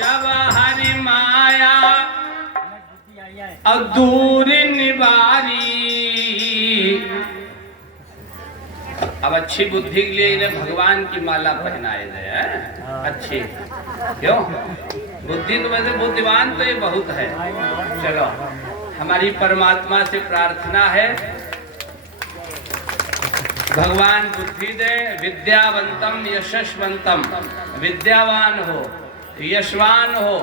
जब हरि माया और दूर निवारी। अब अच्छी बुद्धि के लिए इन्हें भगवान की माला पहनाए गए हैं। अच्छी क्यों? बुद्धि तो वैसे बुद्धिमान तो ये बहुत है। चलो हमारी परमात्मा से प्रार्थना है भगवान बुद्धि दे, विद्यावंतम यशस्वंतम, विद्यावान हो यशवान हो,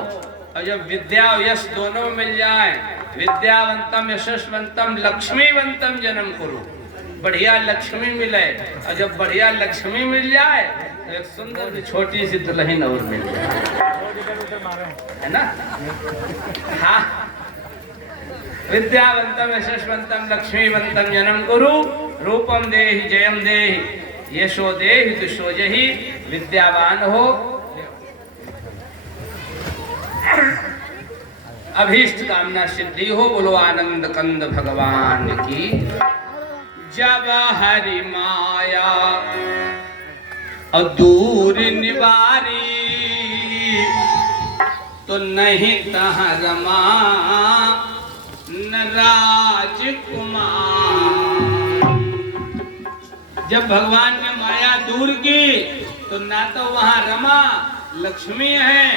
और जब विद्या और यश दोनों मिल जाए, विद्यावंतम यशस्वंतम लक्ष्मीवंतम जन्म करो, बढ़िया लक्ष्मी मिले, और जब बढ़िया लक्ष्मी मिल जाए तो एक सुंदर छोटी सी दुल्हन और मिल जाए, है ना? हाँ, विद्यावंतम यशस्वंतम लक्ष्मीवंतम जन्म कुरु, रूपम देहि जयम देहि यशो देहि दुषो जहि। विद्यावान हो, अभीष्ट कामना सिद्धि हो। बोलो आनंद कंद भगवान की। जब हरि माया और दूर निवारी, तो नहीं तहाँ रमा न राजकुमार। जब भगवान ने माया दूर की तो ना तो वहां रमा लक्ष्मी है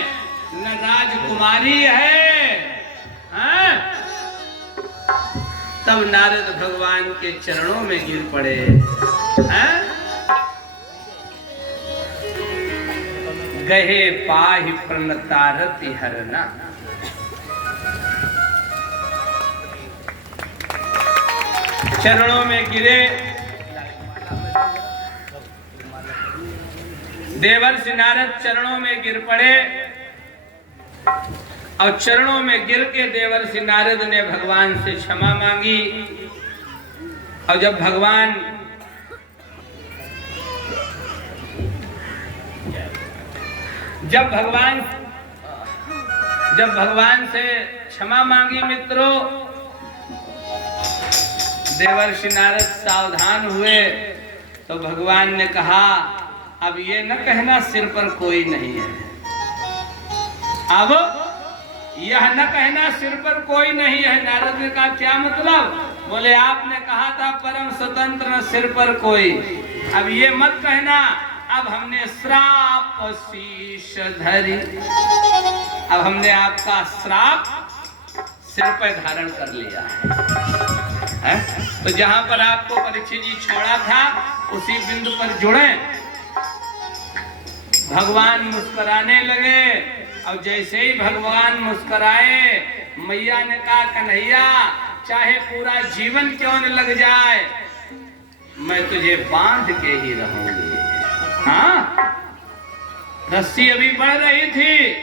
न राजकुमारी है। हाँ? तब नारद भगवान के चरणों में गिर पड़े। हाँ? गहे पाहि प्रणतारति हरना। चरणों में गिरे। देवर्षि नारद चरणों में गिर पड़े, और चरणों में गिर के देवर्षि नारद ने भगवान से क्षमा मांगी। और जब भगवान से क्षमा मांगी मित्रों, देवर्षि नारद सावधान हुए तो भगवान ने कहा अब ये न कहना सिर पर कोई नहीं है। अब यह न कहना सिर पर कोई नहीं है। नारद ने कहा क्या मतलब? बोले आपने कहा था परम स्वतंत्र न सिर पर कोई। अब ये मत कहना, अब हमने श्राप शीश धरी, अब हमने आपका श्राप सिर पर धारण कर लिया है। तो जहां पर आपको परीक्षित जी छोड़ा था उसी बिंदु पर जुड़े। भगवान मुस्कुराने लगे, और जैसे ही भगवान मुस्कुराए, मैया ने कहा कन्हैया चाहे पूरा जीवन क्यों न लग जाए, मैं तुझे बांध के ही रहूंगी। हाँ, रस्सी अभी बढ़ रही थी,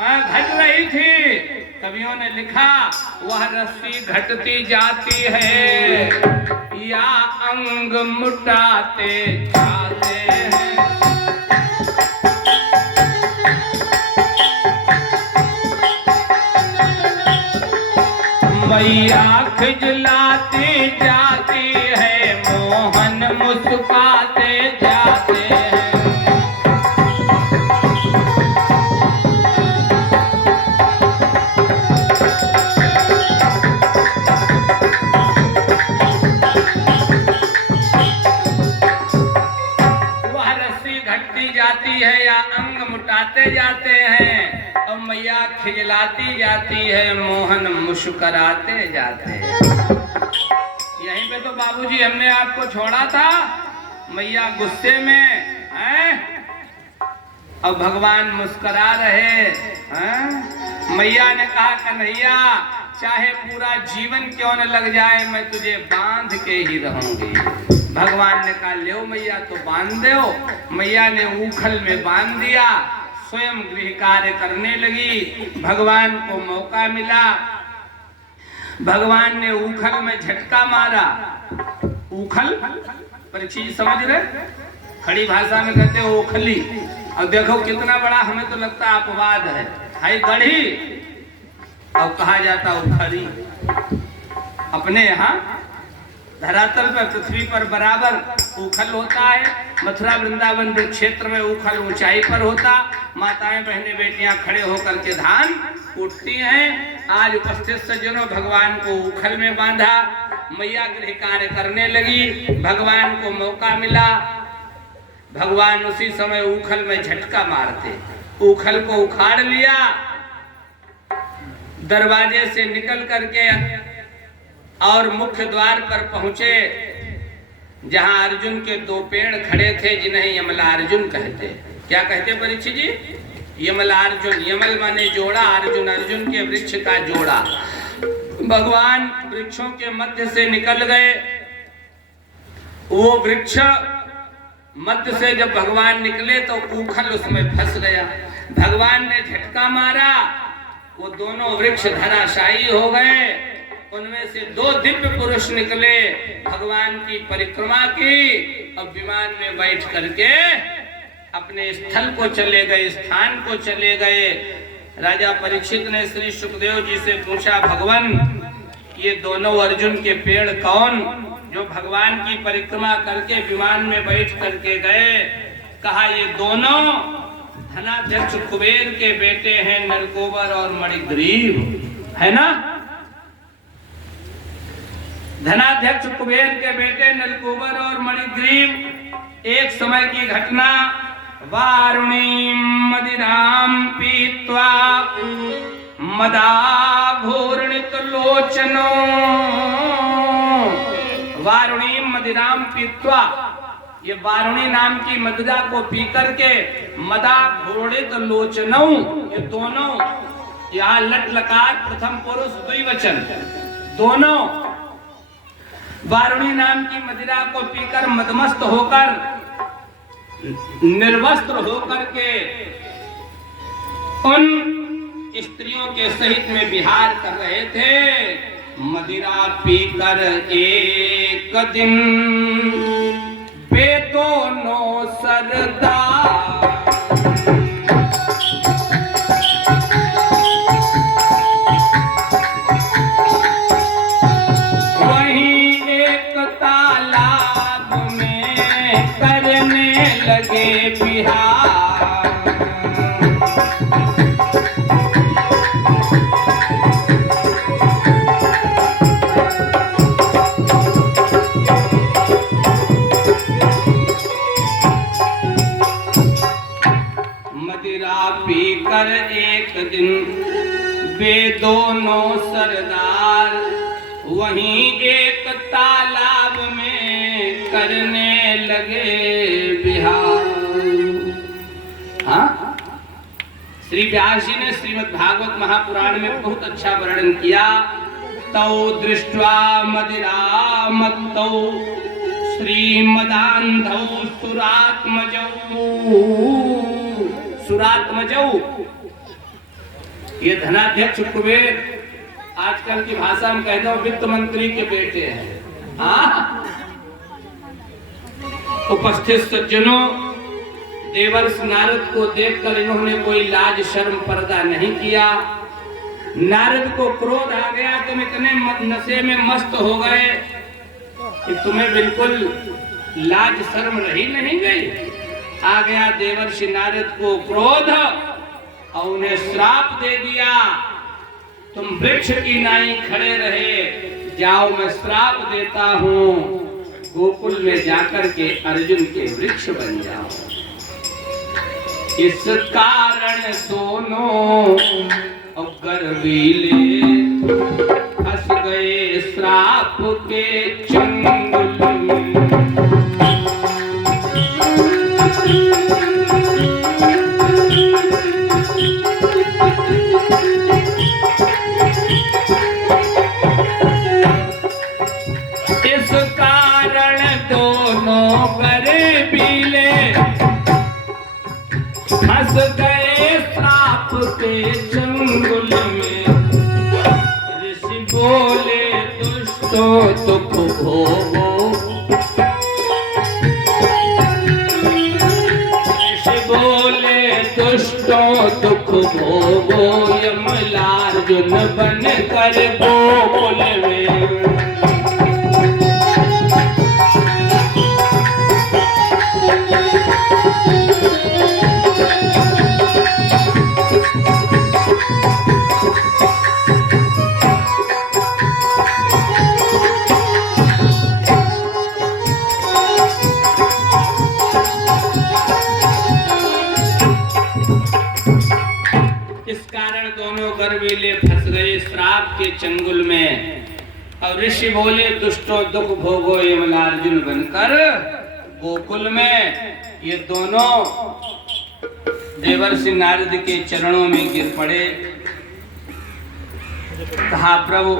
घट रही थी। कवियों ने लिखा वह रस्सी घटती जाती है या अंग मुटाते जाते हैं। मैया खिजलाती जाती है, मोहन मुस्कुराते जाते हैं। वह रस्सी घटती जाती है या अंग मुटाते जाते हैं, और मैया खिजलाती जाती है, मोहन मुस्कुराते जाते हैं। यहीं पे तो बाबूजी हमने आपको छोड़ा था, मैया गुस्से में हैं, और भगवान मुस्कुरा रहे हैं। मैया ने कहा कन्हैया चाहे पूरा जीवन क्यों न लग जाए, मैं तुझे बांध के ही रहूंगी। भगवान ने कहा ले मैया तो बांध दो। मैया ने ऊखल में बांध दिया, स्वयं गृह कार्य करने लगी। भगवान को मौका मिला, भगवान ने ऊखल में झटका मारा। ऊखल परीक्षित समझ रहे, खड़ी भाषा में कहते हो ओखली। और देखो कितना बड़ा हमें तो लगता अपवाद है, हाय गढ़ी और कहा जाता उखरी। अपने यहाँ धरातल पर पृथ्वी पर बराबर ऊखल होता है, मथुरा वृंदावन के क्षेत्र में उखल ऊंचाई पर होता, माताएं बहनें बेटियां खड़े होकर के धान कूटती हैं। आज उपस्थित सज्जनों भगवान को उखल में बांधा, मैया गृह कार्य करने लगी, भगवान को मौका मिला। भगवान उसी समय उखल में झटका मारते, उखल को उखाड़ लिया, दरवाजे से निकल करके और मुख्य द्वार पर पहुंचे, जहां अर्जुन के दो पेड़ खड़े थे जिन्हें यमलार्जुन कहते। क्या कहते परीक्षित जी? यमलार्जुन। यमल माने जोड़ा, अर्जुन अर्जुन के वृक्ष का जोड़ा। भगवान वृक्षों के मध्य से निकल गए। वो वृक्ष मध्य से जब भगवान निकले तो उखल उसमें फंस गया। भगवान ने झटका मारा, वो दोनों वृक्ष धराशायी हो गए। उनमें से दो दिव्य पुरुष निकले, भगवान की परिक्रमा की और विमान में बैठ करके अपने स्थल को चले गए, स्थान को चले गए। राजा परीक्षित ने श्री सुखदेव जी से पूछा, भगवान ये दोनों अर्जुन के पेड़ कौन जो भगवान की परिक्रमा करके विमान में बैठ करके गए? कहा ये दोनों धनाध्यक्ष कुबेर के बेटे हैं, नलकूबर और मणिग्रीव, है ना? धनाध्यक्ष कुबेर के बेटे नलकूबर और मणिग्रीव। एक समय की घटना, वारुणी मदिराम पीत्वा मदाघूर्णित लोचनो। वारुणी मदिराम पीत्वा, ये वारुणी नाम की मदिरा को पी करके मदाघूर्णित लोचनों, ये दोनों, यहाँ लट लकार प्रथम पुरुष द्विवचन, दोनों वारुणी नाम की मदिरा को पीकर मदमस्त होकर, निर्वस्त्र होकर के उन स्त्रियों के सहित में विहार कर रहे थे। मदिरा पीकर एक दिन वे दोनों सरदार लगे बिहार। मदिरा पीकर एक दिन वे दोनों सरदार वहीं एक तालाब में करने लगे बिहार। हाँ, श्री व्यास जी ने श्रीमद् भागवत महापुराण में बहुत अच्छा वर्णन किया। तौ दृष्ट्वा मदिरा मत्तौ श्रीमदान्धौ सुरात्मजौ। ये धनाध्यक्ष कुबेर, आजकल की भाषा में कह दो वित्त मंत्री के बेटे हैं। हाँ, उपस्थित सज्जनों, देवर्ष नारद को देखकर इन्होंने कोई लाज शर्म पर्दा नहीं किया। नारद को क्रोध आ गया, तुम इतने नशे में मस्त हो गए कि तुम्हें बिल्कुल लाज शर्म रही नहीं गई। आ गया देवर्षि नारद को क्रोध और उन्हें श्राप दे दिया, तुम वृक्ष की नाई खड़े रहे, जाओ मैं श्राप देता हूं, गोकुल में जाकर के अर्जुन के वृक्ष बन जाओ। इस कारण दोनों गर्वीले फंस गए श्राप के चंगुल में। इस कारण दोनों गर्वीले फंस गए श्राप के चंगुल में। ऋषि बोले दुष्टो दुख भोगो, ऋषि बोले दुष्टो दुख भोगो, यमलार्जुन बन कर गोकुल में। नारायण दोनों गर्वीले फंस गए श्राप के चंगुल में। और ऋषि बोले दुष्टों दुख भोगो यमलार्जुन बनकर गोकुल में। ये दोनों देवर्षि नारद के चरणों में गिर पड़े। कहा प्रभु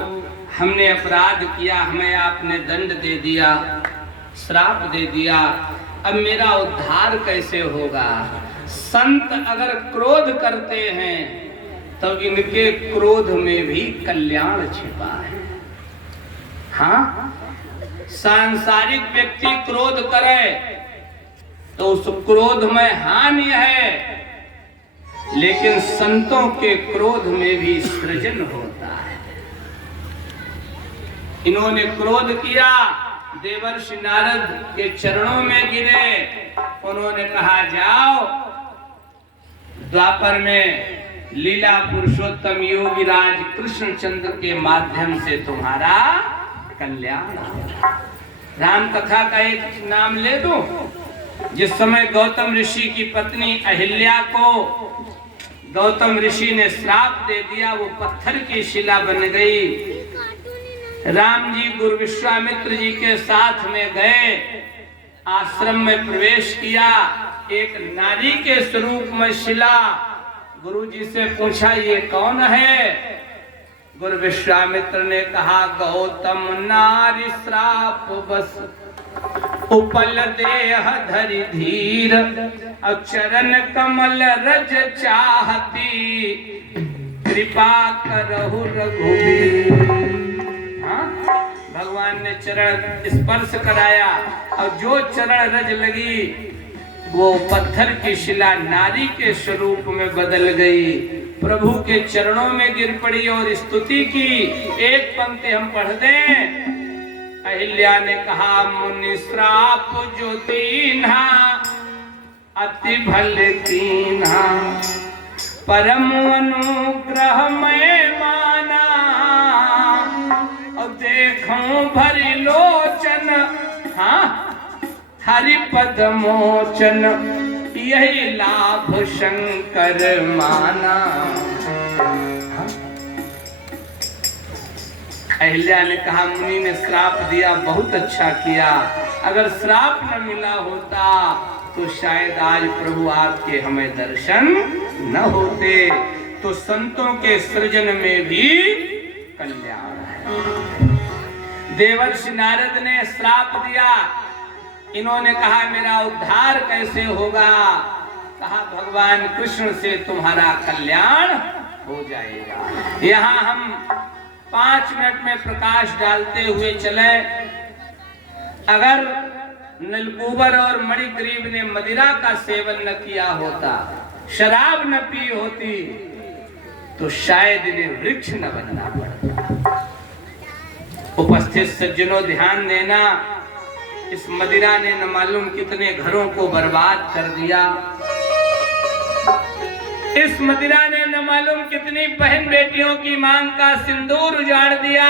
हमने अपराध किया, हमें आपने दंड दे दिया, श्राप दे दिया, अब मेरा उद्धार कैसे होगा? संत अगर क्रोध करते हैं तो इनके क्रोध में भी कल्याण छिपा है। हाँ, सांसारिक व्यक्ति क्रोध करे तो उस क्रोध में हानि है, लेकिन संतों के क्रोध में भी सृजन होता है। इन्होंने क्रोध किया, देवर्षि नारद के चरणों में गिरे। उन्होंने कहा जाओ, द्वापर में लीला पुरुषोत्तम योगी राज कृष्णचंद्र के माध्यम से तुम्हारा कल्याण। राम कथा का एक नाम ले दो। जिस समय गौतम ऋषि की पत्नी अहिल्या को गौतम ऋषि ने श्राप दे दिया, वो पत्थर की शिला बन गई। राम जी गुरु विश्वामित्र जी के साथ में गए, आश्रम में प्रवेश किया, एक नारी के स्वरूप में शिला। गुरु जी से पूछा ये कौन है? गुरु विश्वामित्र ने कहा गौतम नारी श्राप बस उपल देह धरि धीर, चरण कमल रज चाहती, कृपा करहु रघुवीर। भगवान ने चरण स्पर्श कराया और जो चरण रज लगी वो पत्थर की शिला नारी के स्वरूप में बदल गई। प्रभु के चरणों में गिर पड़ी और स्तुति की। एक पंक्ति हम पढ़ दें। अहिल्या ने कहा मुनि श्राप जो दीन्हा, अति भले कीन्हा, परम अनुग्रह मैं माना, और देखूं भरी लोचन, हाँ हरि पद मोचन, यही लाभ शंकर माना। अहिल्या ने कहा मुनि ने श्राप दिया, बहुत अच्छा किया। अगर श्राप न मिला होता तो शायद आज प्रभु आपके हमें दर्शन न होते। तो संतों के सृजन में भी कल्याण है। देवर्षि नारद ने श्राप दिया, इन्होंने कहा मेरा उद्धार कैसे होगा? कहा भगवान कृष्ण से तुम्हारा कल्याण हो जाएगा। यहाँ हम 5 मिनट में प्रकाश डालते हुए चले। अगर नीलकुबर और मणिग्रीव ने मदिरा का सेवन न किया होता, शराब न पी होती, तो शायद इन्हें वृक्ष न बनना पड़ता। उपस्थित सज्जनों ध्यान देना, इस मदिरा ने न मालूम कितने घरों को बर्बाद कर दिया। इस मदिरा ने न मालूम कितनी बहन बेटियों की मांग का सिंदूर उजाड़ दिया।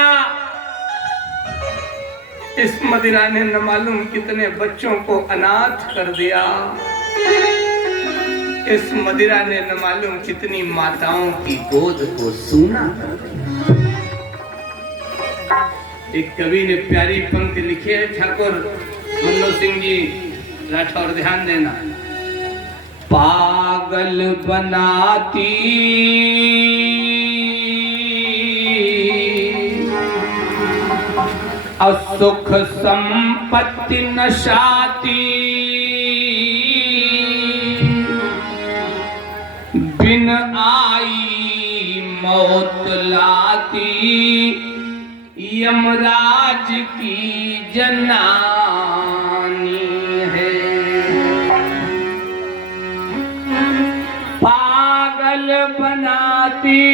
इस मदिरा ने न मालूम कितने बच्चों को अनाथ कर दिया। इस मदिरा ने न मालूम कितनी माताओं की गोद को सूना कर दिया। एक कवि ने प्यारी पंक्ति लिखी है, ठाकुर मल्लो सिंह जी राठौर, ध्यान देना। पागल बनाती असुख संपत्ति नशाती, बिन आई मौत लाती, यमराज की जनानी है। पागल बनाती,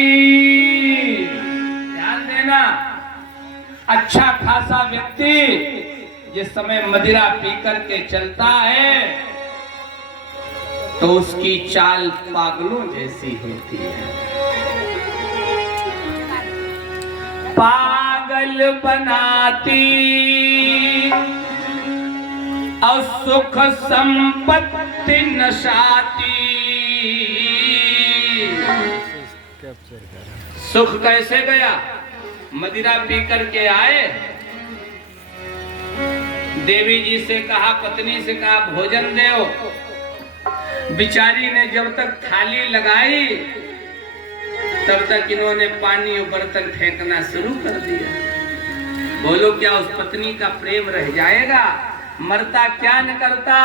ध्यान देना, अच्छा खासा व्यक्ति जिस समय मदिरा पीकर के चलता है तो उसकी चाल पागलों जैसी होती है। पागल बनाती और सुख संपत्ति नशाती, सुख कैसे गया? मदिरा पी करके आए, देवी जी से कहा, पत्नी से कहा भोजन दो। बिचारी ने जब तक थाली लगाई तब तक इन्होंने पानी और बर्तन फेंकना शुरू कर दिया। बोलो क्या उस पत्नी का प्रेम रह जाएगा? मरता क्या न करता।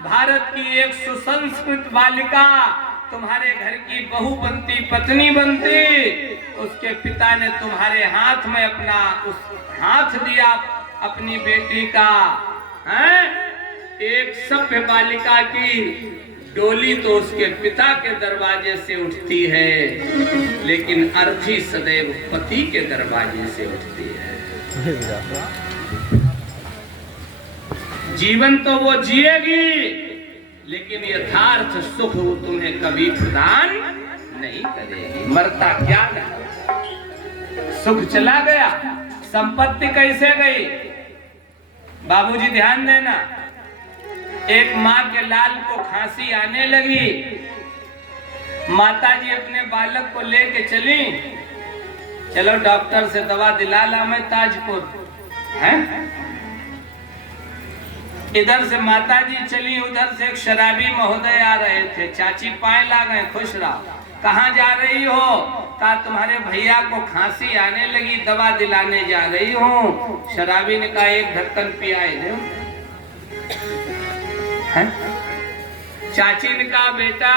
भारत की एक सुसंस्कृत बालिका तुम्हारे घर की बहू बनती, पत्नी बनती, उसके पिता ने तुम्हारे हाथ में अपना हाथ दिया अपनी बेटी का। हैं? एक सभ्य बालिका की डोली तो उसके पिता के दरवाजे से उठती है, लेकिन अर्थी सदैव पति के दरवाजे से उठती है। जीवन तो वो जिएगी, लेकिन यथार्थ सुख वो तुम्हें कभी प्रदान नहीं करेगी। मरता क्या न, सुख चला गया, संपत्ति कैसे गई? बाबूजी ध्यान देना, एक माँ के लाल को खांसी आने लगी, माताजी अपने बालक को लेके चली, चलो डॉक्टर से दवा दिला ला मैं ताजपुर। हैं? इधर से माताजी चली, उधर से एक शराबी महोदय आ रहे थे। चाची पाए ला गए, खुश रहो। कहाँ जा रही हो? कहा तुम्हारे भैया को खांसी आने लगी, दवा दिलाने जा रही हूँ। शराबी ने कहा एक ढक्कन पियाए दो। चाची ने कहा बेटा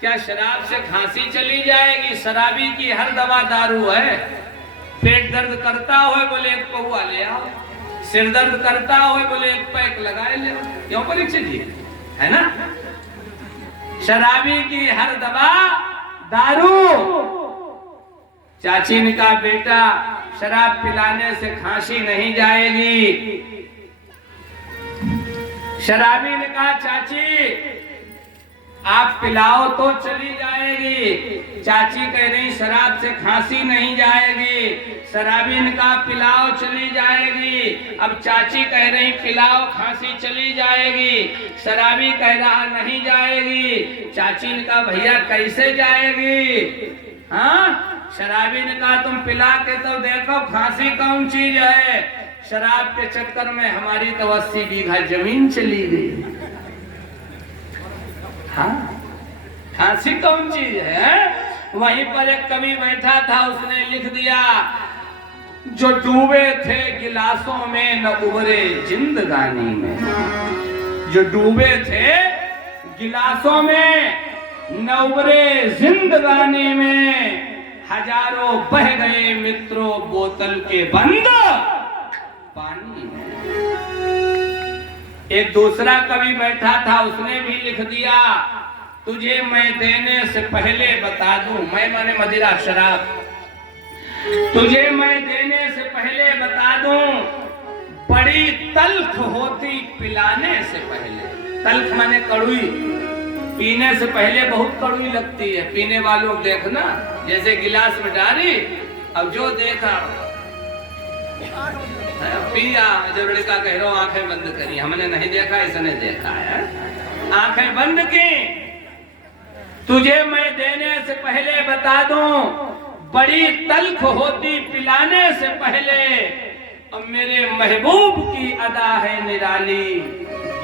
क्या शराब से खांसी चली जाएगी? शराबी की हर दवा दारू है। पेट दर्द करता हो बोले एक पौआ ले आओ, सिर दर्द करता हो बोले एक पैक लगाए ले आओ। क्यों परीक्षा जी, है ना? शराबी की हर दवा दारू। चाची ने कहा बेटा शराब पिलाने से खांसी नहीं जाएगी। शराबी ने कहा चाची आप पिलाओ तो चली जाएगी। चाची कह रही शराब से खांसी नहीं जाएगी। शराबी ने कहा पिलाओ चली जाएगी। अब चाची कह रही पिलाओ खांसी चली जाएगी। शराबी कह रहा नहीं जाएगी। चाची ने कहा भैया कैसे जाएगी? हाँ? शराबी ने कहा तुम पिला के तो देखो खांसी कौन चीज है। शराब के चक्कर में हमारी तो 80 बीघा जमीन चली गई। हाँ? खांसी कौन चीज है? वहीं पर एक कवि बैठा था, उसने लिख दिया जो डूबे थे गिलासों में न उबरे जिंदगानी में। जो डूबे थे गिलासों में न उबरे जिंदगानी में, हजारों बह गए मित्रों बोतल के बंद पानी में। एक दूसरा कवि बैठा था, उसने भी लिख दिया तुझे मैं देने से पहले बता दूं, मैं माने मदिरा शराब, तुझे मैं देने से पहले बता दूं बड़ी तल्ख होती पिलाने से पहले। तल्ख माने कड़ुई, पीने से पहले बहुत कड़ुई लगती है। पीने वालों देखना जैसे गिलास में डाली, अब जो देखा पिया, जब लड़का कह रहा हूं आंखें बंद करी, हमने नहीं देखा इसने देखा है, आंखें बंद की। तुझे मैं देने से पहले बता दूं बड़ी तल्ख होती पिलाने से पहले। अब मेरे महबूब की अदा है निराली,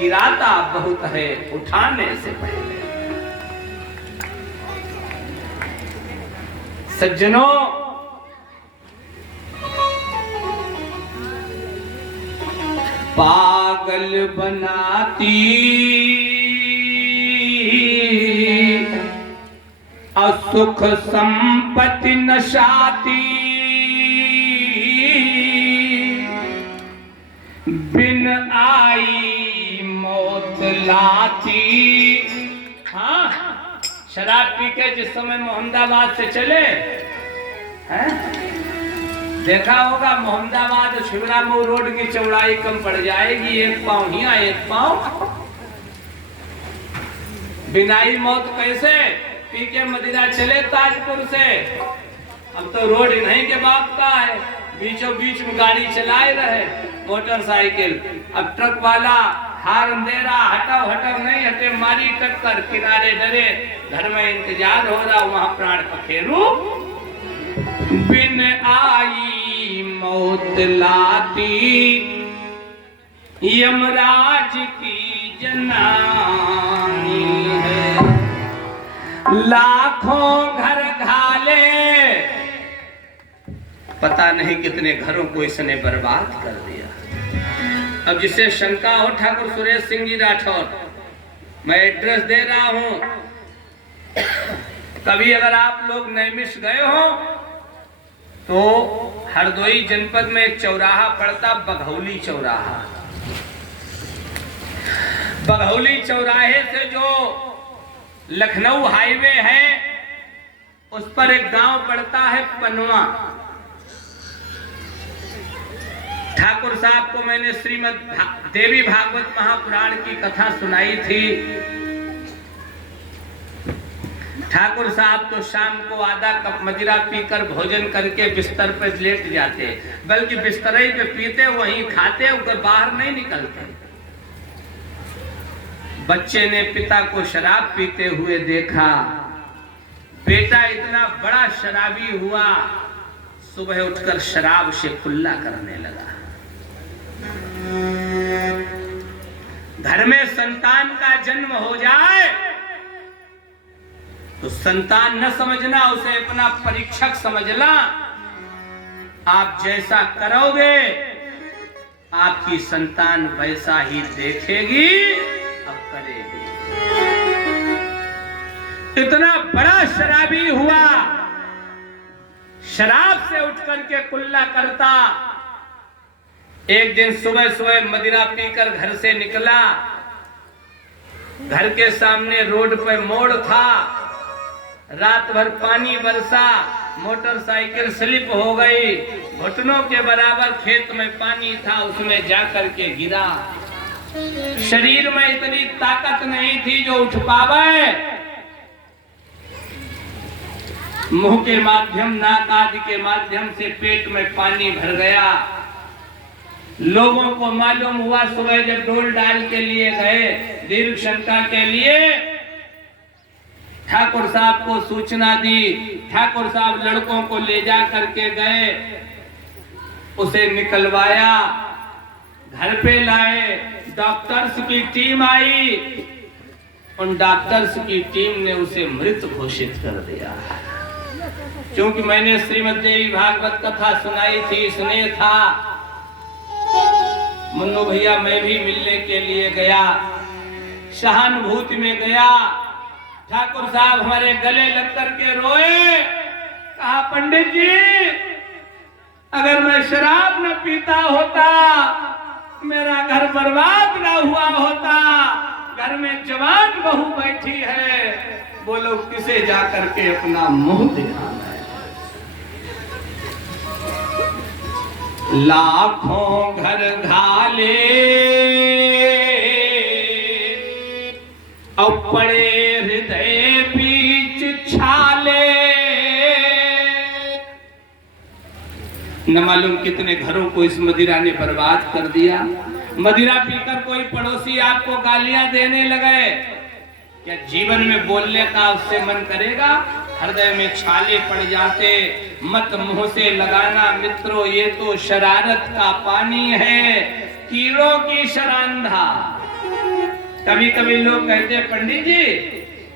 गिराता बहुत है उठाने से पहले। सज्जनों पागल बनाती असुख संपत्ति नशाती, बिन आई मौत लाती। हाँ, शराब पी के जिस समय मोहम्मदाबाद से चले हैं, देखा होगा मोहम्मदाबाद शिवरामऊ रोड की चौड़ाई कम पड़ जाएगी, एक पांव हिया एक पांव। बिनाई मौत कैसे? पी के मदिरा चले ताजपुर से, अब तो रोड नहीं के बाप का है, बीचों बीच में गाड़ी चलाए रहे मोटरसाइकिल। अब ट्रक वाला हारन दे रहा, हटाओ हटाओ, नहीं हटे, मारी टक्कर, किनारे डरे, घर में इंतजार हो रहा, वहां प्राण पखेरु बिन आई मौत लाती यमराज की जनानी है। लाखों घर घाले, पता नहीं कितने घरों को इसने बर्बाद कर दिया। अब जिसे शंका हो, ठाकुर सुरेश सिंह जी राठौर, मैं एड्रेस दे रहा हूं, कभी अगर आप लोग नैमिष गए हो तो हरदोई जनपद में एक चौराहा पड़ता, बघौली चौराहा। बघौली चौराहे से जो लखनऊ हाईवे है उस पर एक गांव पड़ता है पनवा। ठाकुर साहब को मैंने श्रीमद् देवी भागवत महापुराण की कथा सुनाई थी। ठाकुर साहब तो शाम को आधा कप मदिरा पीकर भोजन करके बिस्तर पर लेट जाते, बल्कि बिस्तर ही पे पीते, वहीं खाते, उनके बाहर नहीं निकलते। बच्चे ने पिता को शराब पीते हुए देखा, बेटा इतना बड़ा शराबी हुआ, सुबह उठकर शराब से कुल्ला करने लगा। घर में संतान का जन्म हो जाए तो संतान न समझना, उसे अपना परीक्षक समझना। आप जैसा करोगे आपकी संतान वैसा ही देखेगी, अब करेगी। इतना बड़ा शराबी हुआ, शराब से उठ करके कुल्ला करता। एक दिन सुबह सुबह मदिरा पीकर घर से निकला, घर के सामने रोड पर मोड़ था, रात भर पानी बरसा, मोटरसाइकिल स्लिप हो गई, घुटनों के बराबर खेत में पानी था, उसमें जाकर के गिरा। शरीर में इतनी ताकत नहीं थी जो उठ पावे। मुंह के माध्यम, नाक आदि के माध्यम से पेट में पानी भर गया। लोगों को मालूम हुआ, सुबह जब डोल डाल के लिए गए दीर्घ शंका के लिए, ठाकुर साहब को सूचना दी। ठाकुर साहब लड़कों को ले जा करके गए, उसे निकलवाया, घर पे लाए। डॉक्टर्स की टीम आई, उन डॉक्टर्स की टीम ने उसे मृत घोषित कर दिया। क्योंकि मैंने श्रीमद् देवी भागवत कथा सुनाई थी, सुने था। मुन्नू भैया मैं भी मिलने के लिए गया, सहानुभूति में गया। ठाकुर साहब हमारे गले लग करके रोए, कहा पंडित जी अगर मैं शराब न पीता होता, मेरा घर बर्बाद ना हुआ होता। घर में जवान बहू बैठी है, बोलो किसे जा करके अपना मुंह दिखाना है। लाखों घर घाले और पड़े हृदय बीच छाले। न मालूम कितने घरों को इस मदिरा ने बर्बाद कर दिया। मदिरा पीकर कोई पड़ोसी आपको गालियां देने लगे, क्या जीवन में बोलने का उससे मन करेगा? हृदय में छाले पड़ जाते। मत मुंह से लगाना मित्रों, ये तो शरारत का पानी है, कीड़ों की शरांधा। कभी कभी लोग कहते हैं पंडित जी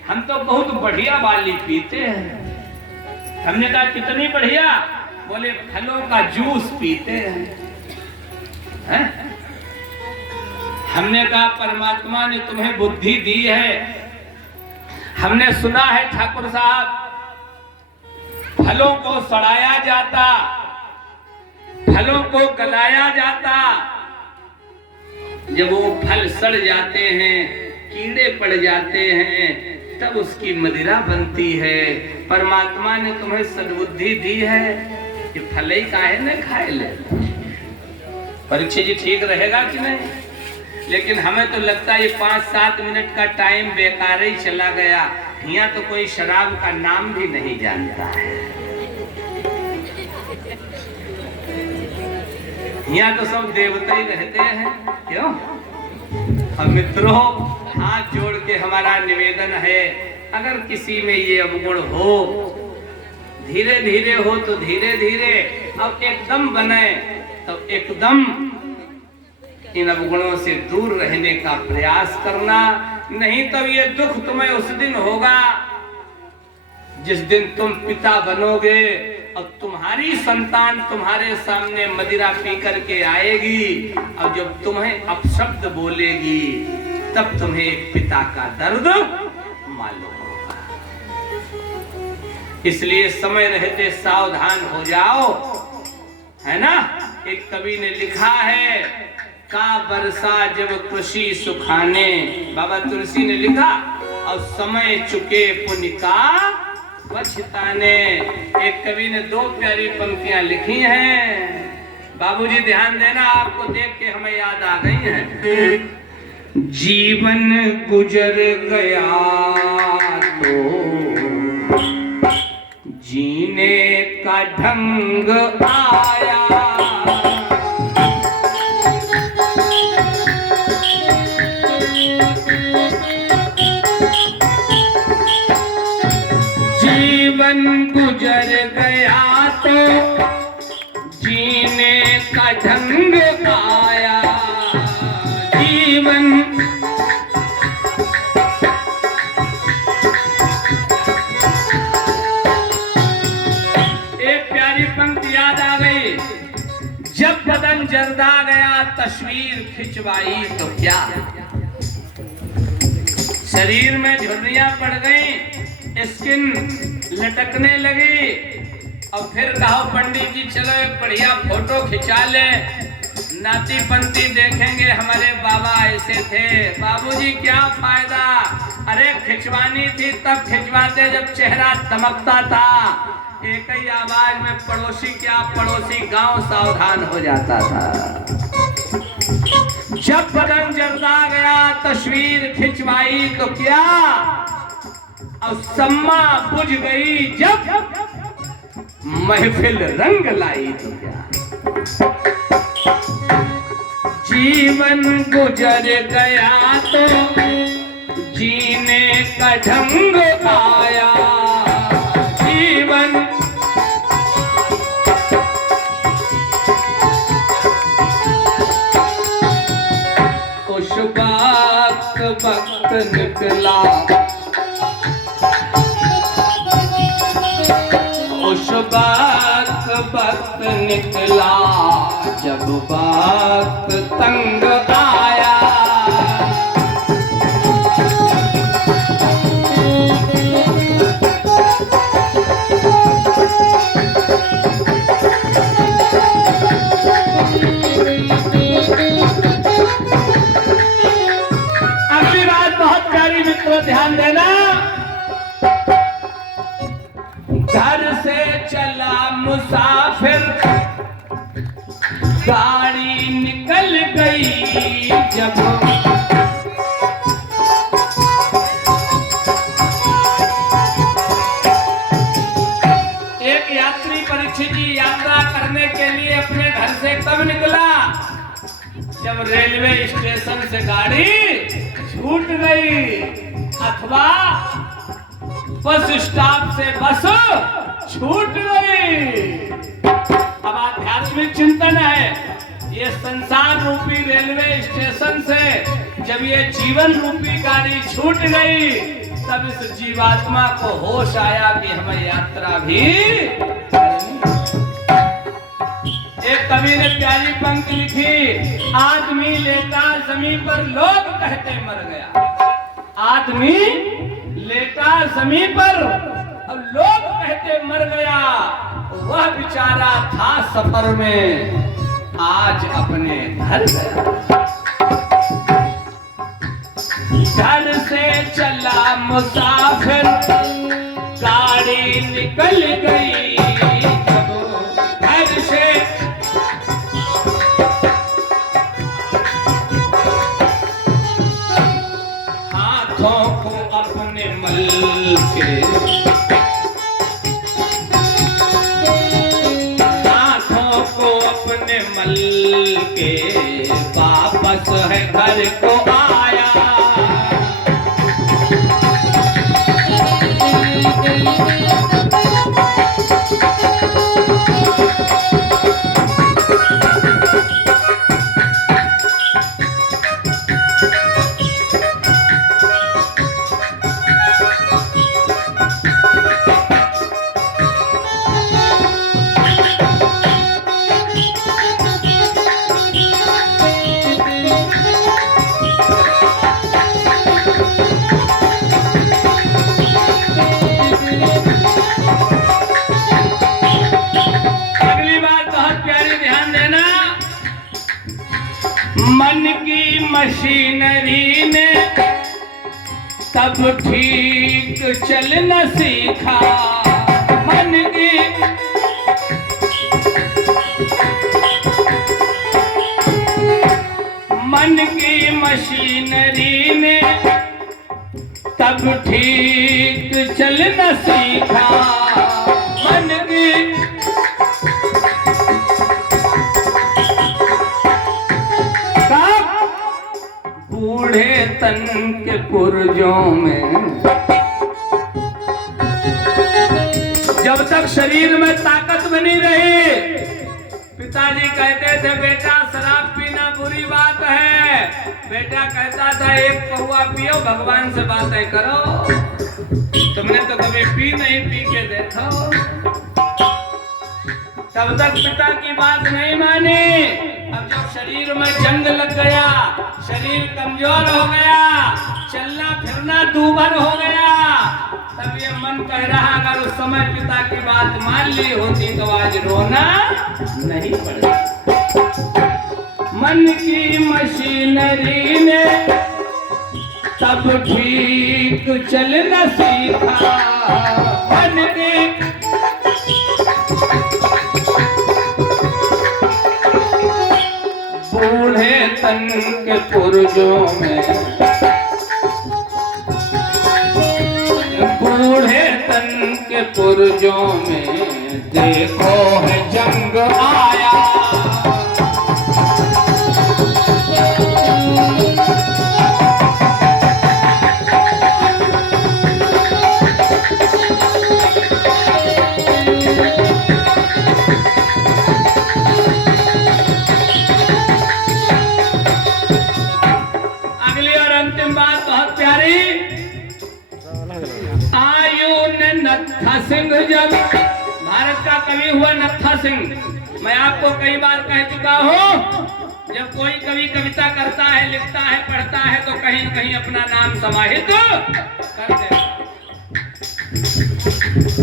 हम तो बहुत बढ़िया वाली पीते हैं। हमने कहा कितनी बढ़िया? बोले फलों का जूस पीते हैं। हमने कहा परमात्मा ने तुम्हें बुद्धि दी है। हमने सुना है ठाकुर साहब फलों को सड़ाया जाता, फलों को गलाया जाता, जब वो फल सड़ जाते हैं, कीड़े पड़ जाते हैं, तब उसकी मदिरा बनती है। परमात्मा ने तुम्हें सद्बुद्धि दी है कि फल ही काहे न खाए ले। परीक्षा जी ठीक रहेगा कि नहीं? लेकिन हमें तो लगता है ये 5-7 मिनट का टाइम बेकार ही चला गया। यहाँ तो कोई शराब का नाम भी नहीं जानता है। यहाँ तो सब देवता ही रहते हैं। क्यों? अब मित्रों, हाथ जोड़ के हमारा निवेदन है, अगर किसी में ये अवगुण हो, धीरे धीरे हो तो धीरे धीरे, अब एकदम बने तो एकदम इन अवगुणों से दूर रहने का प्रयास करना। नहीं तो ये दुख तुम्हें उस दिन होगा जिस दिन तुम पिता बनोगे और तुम्हारी संतान तुम्हारे सामने मदिरा पी करके आएगी और जब तुम्हें अपशब्द बोलेगी तब तुम्हें एक पिता का दर्द मालूम होगा। इसलिए समय रहते सावधान हो जाओ, है ना। एक कवि ने लिखा है, का बरसा जब कृषि सुखाने, बाबा तुलसी ने लिखा, और समय चुके पुण्य का पछताने। एक कवि ने 2 प्यारी पंक्तियां लिखी हैं, बाबूजी ध्यान देना, आपको देख के हमें याद आ गई हैं। जीवन गुजर गया तो जीने का ढंग आया, जीवन गुजर गया तो जीने का ढंग आया। जीवन एक प्यारी पंक्ति याद आ गई, जब बदन जर्दा गया तस्वीर खिंचवाई तो क्या, शरीर में झुर्रियां पड़ गई, स्किन लटकने लगी, और फिर कहो पंडित जी चलो एक बढ़िया फोटो खिंचा ले, नाती पंती देखेंगे हमारे बाबा ऐसे थे। बाबूजी क्या फायदा, अरे खिंचवानी थी तब खिंचवाते जब चेहरा चमकता था। एक ही आवाज में पड़ोसी क्या पड़ोसी गांव सावधान हो जाता था। जब बदन जर्दा गया तस्वीर खिंचवाई तो क्या, और सम्मा बुझ गई जब महफिल रंग लाई तो क्या। जीवन गुजर गया तो जीने का ढंग आया। जीवन उस वक्त निकला, उस वक्त निकला जब वक्त तंग आया। अगली बात बहुत प्यारी मित्रों, ध्यान देना। घर से चला मुसाफिर, गाड़ी निकल गई जब, एक यात्री परीक्षित जी यात्रा करने के लिए अपने घर से कब निकला, जब रेलवे स्टेशन से गाड़ी छूट गई अथवा बस स्टॉप से बस छूट गई। अब आध्यात्मिक चिंतन है, ये संसार रूपी रेलवे स्टेशन से जब ये जीवन रूपी गाड़ी छूट गई तब इस जीवात्मा को होश आया कि हमें यात्रा भी करनी। एक कवि ने प्यारी पंक्ति लिखी, आदमी लेटा जमीन पर लोग कहते मर गया। आदमी लेटा जमीन पर और लोग कहते मर गया, वह बेचारा था सफर में आज अपने घर गया। घर से चला मुसाफिर, गाड़ी निकल गई घर से। हाथों को अपने मल के, हाथों को अपने मल के वापस है घर को आया। मन की मशीनरी ने तब ठीक चल न सीखा। मन की मशीनरी ने तब ठीक चल न सीखा। मन की बूढ़े तन के पुर्जों में जब तक शरीर में ताकत बनी रही, पिताजी कहते थे बेटा शराब पीना बुरी बात है। बेटा कहता था एक पहुआ पियो, भगवान से बातें करो। तुमने तो कभी पी नहीं, पी के देखो। तब तक पिता की बात नहीं मानी। अब जब शरीर में जंग लग गया, शरीर कमजोर हो गया, चलना फिरना दूभर हो गया, तब ये मन कह रहा अगर उस समय पिता की बात मान ली होती तो आज रोना नहीं पड़ता। मन की मशीनरी ने तब ठीक चल न सीखा। मन की बूढ़े तन के पुर्जों में, बूढ़े तन के पुर्जों में देखो है जंग आया। अगली और अंतिम बात बहुत प्यारी। आयु ने नत्था सिंह, जब भारत का कवि हुआ नत्था सिंह, मैं आपको कई बार कह चुका हूँ, जब कोई कवि कविता करता है, लिखता है, पढ़ता है तो कहीं न कहीं अपना नाम समाहित कर दे।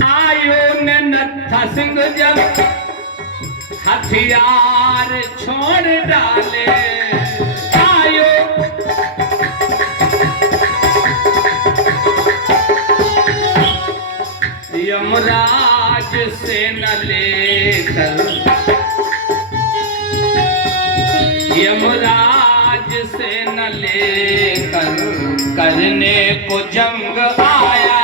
आयु ने नत्था सिंह जब हथियार छोड़ डाले। आयु यमराज से न लेकर, यमराज से न लेकर करने को जंग आया।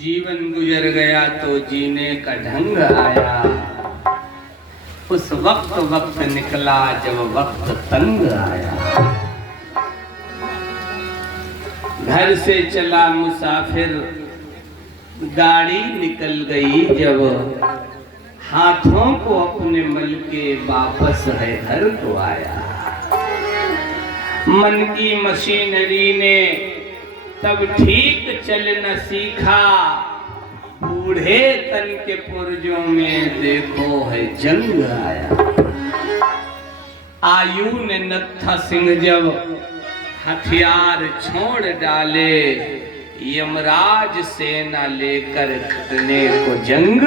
जीवन गुजर गया तो जीने का ढंग आया। उस वक्त निकला जब वक्त तंग आया। घर से चला मुसाफिर, गाड़ी निकल गई जब, हाथों को अपने मल के वापस है घर को आया। मन की मशीनरी ने तब ठीक चल न सीखा। बूढ़े तन के पुर्जों में देखो है जंग आया। आयु ने नत्था सिंह जब हथियार छोड़ डाले, यमराज सेना लेकर करने को जंग